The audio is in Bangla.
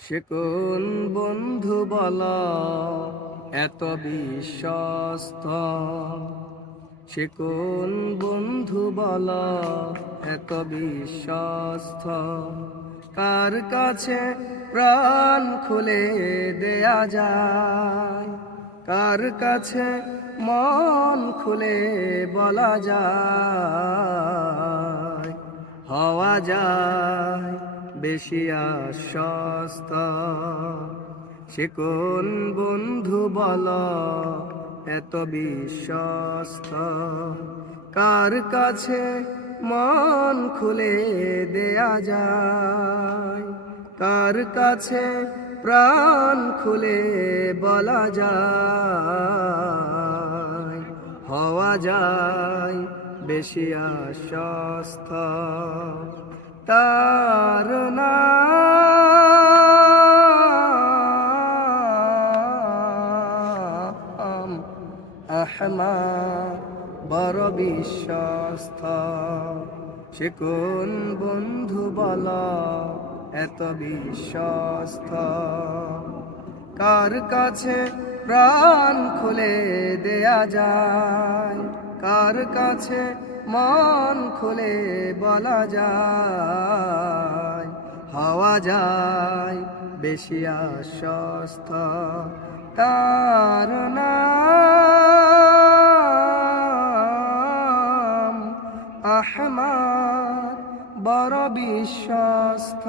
সে কোন বন্ধু বলা এত বিশ্বস্ত, সে কোন বন্ধু বলা এত বিশ্বস্ত, কার কাছে প্রাণ খুলে দেয়া যায়, কার কাছে মন খুলে বলা যায়, হওয়া যায় বেশি আশ্বস্ত। সে কোন বন্ধু বলা এত বিশ্বস্ত, কার কাছে মন খুলে দেয়া যায়, কার কাছে প্রাণ খুলে বলা যায়, হওয়া যায় বেশি আশ্বস্ত। তার নাম আহমদ, বড় বিশ্বস্ত। সে কোন বন্ধু বলা এত বিশ্বস্ত, কার কাছে প্রাণ খুলে দেয়া যায়, কার কাছে মন খুলে বলা যায়, হওয়া যায় বেশি আশ্বস্ত। তার নাম আহমদ, বড় বিশ্বস্ত।